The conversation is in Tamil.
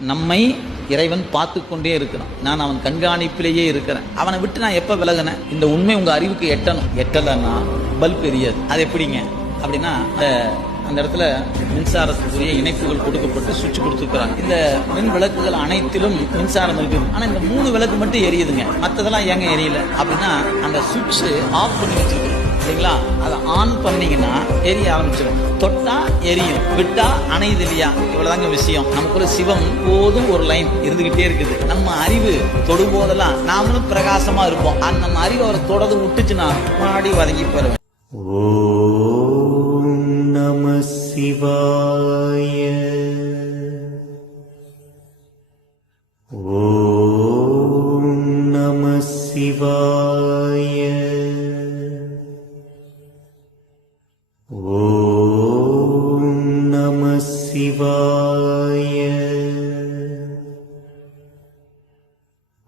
நம்மை இறைவன் பார்த்து கொண்டே இருக்கிறான். நான் அவன் கண்காணிப்பிலேயே இருக்கிறேன். அவனை விட்டு நான் எப்போ விலகினேன்? இந்த உண்மை உங்கள் அறிவுக்கு எட்டணும். எட்டலைன்னா பல்ப் எரியாது அது எப்படிங்க? அப்படின்னா அந்த- அந்த இடத்துல மின்சாரத்துக்குரிய இணைப்புகள் கொடுக்கப்பட்டு சுவிட்ச் கொடுத்துருக்குறாங்க. இந்த மின் விளக்குகள் அனைத்திலும் மின்சாரம் இருக்குது. ஆனால் இந்த மூணு விளக்கு மட்டும் எரியுதுங்க. மற்றதெல்லாம் ஏங்க எரியல? அப்படின்னா அந்த சுவிட்ச் ஆஃப் பண்ணி வச்சிருக்கோம் சரிங்களா? அதை ஆன் பண்ணீங்கன்னா எரிய ஆரம்பிச்சிடும் தொட்டா எரியும். விட்டா அணையுது இல்லையா இவ்வளவுதாங்க விஷயம். நமக்குள்ள சிவம் போதும் ஒரு லைன் இருந்துகிட்டே இருக்குது. நம்ம அறிவு தொடும்போதெல்லாம் நாமளும் பிரகாசமா இருப்போம். அந்த நம்ம அறிவு அவரை தொடர்ந்து விட்டுச்சுன்னா மாடி வதங்கி போறோம் நம சிவாய. ஓ நம சிவாய.